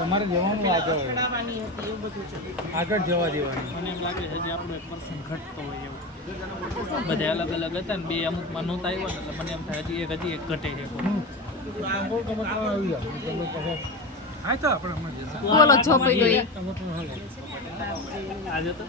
તમારે જવાનું આગળ ચડાવવાની હતી એવું બધું છે. આગળ જવા દેવાની. મને એમ લાગે છે હજી આપણો એક પર્સન ઘટતો હોય એવું. બધા અલગ અલગ હતા ને બે અમુકમાં નહોતા આવ્યા ને એટલે મને એમ થાય હજી એક ઘટે છે. હા તો આપણે હમણાં જઈશું. બોલો છોપી ગઈ. આજે તો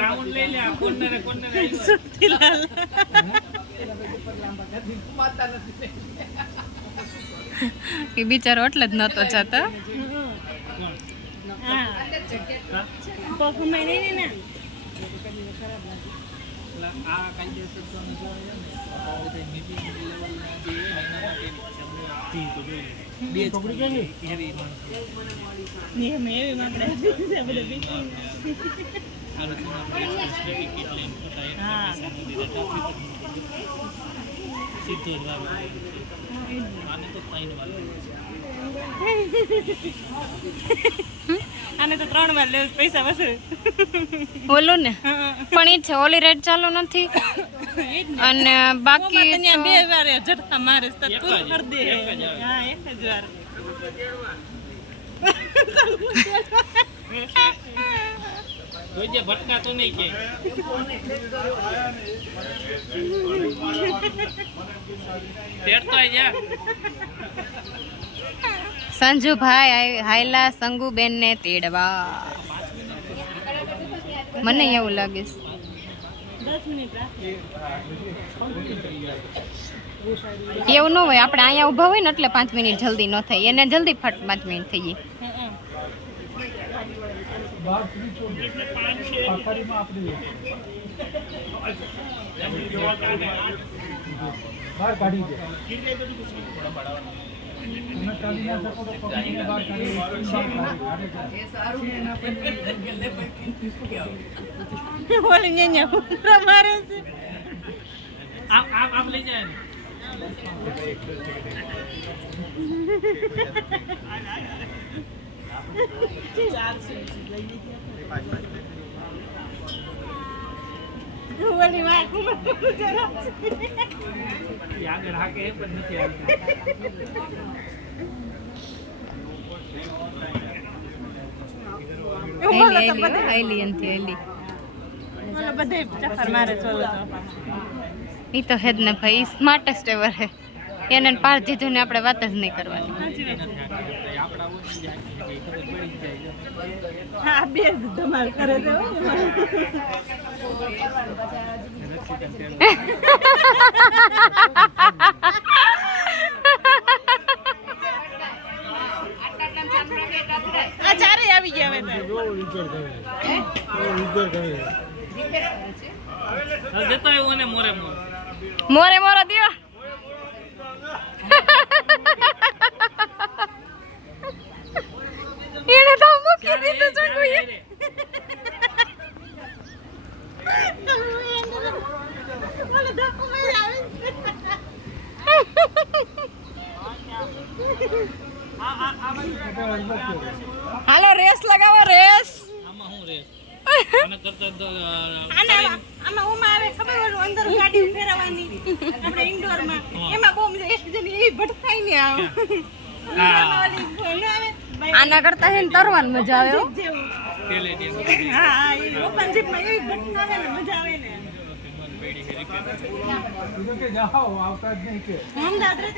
રાઉન્ડ લઈ લે કોર્નરે એ બિચારો એટલે જ નતો જતો. આ કાયદેસર તો મીટિંગ લેવલના જે બે છોકરી એવી સીધો જવાબ આને તો ફાઈન આને તો 3 વાર લેવું પૈસા વસૂલ. બોલો ને પણ એ છે ઓલી રેટ ચાલુ નથી અને બાકી ત્યાં 2 વાર ઝટકા મારે તો તું કરી દે. હા એક જ વાર. કોઈ જે ભટકા તો નહીં કે તેડતો જા સંજુભાઈ હાયલા સંગુબેન ને તેડવા. મને એવું લાગે છે 10 મિનિટ રાખી. એવું ન હોય. આપણે અહીંયા ઊભા હોય ને એટલે 5 મિનિટ જલ્દી ન થાય. એને જલ્દી ફટ 5 મિનિટ થઈ જાય. બહાર કાઢી દે. બોલી ન્યા મારે છે. આપ લઈ જાય બોલી વાત આગળ હાકે પણ નથી આયલી એનથી આયલી. બધે ચક્કર મારે ચોલો તો. એ તો હેદ ને ભાઈ સ્માર્ટેસ્ટ એવર હે. એને પાર દીધું ને આપણે વાત જ નહીં કરવાની. હા બે ધમાલ કરે છે. આ ચારે આવી ગયા હવે જતો આવ્યો અને મોરે મોર મોરે મોરો દિયો. એને તો મૂકી દીધું ચડું. હાલો રેસ લગાવો રેસ. આમાં હું રે મને કરતા તો આમાં ઉમા આવે ખબર હોય અંદર ગાડી ફેરવવાની આપણે ઇન્ડોર માં એમાં બહુ મજા એક જણી એવી ભટકાઈ ને આવે. આના કરતા હે તરવાની મજા આવે હો. હા એ ઓપન જીપ માં એવી ભટકાવે ને મજા આવે ને. જાઓ આવતા જ નહીં કે અમદાવાદ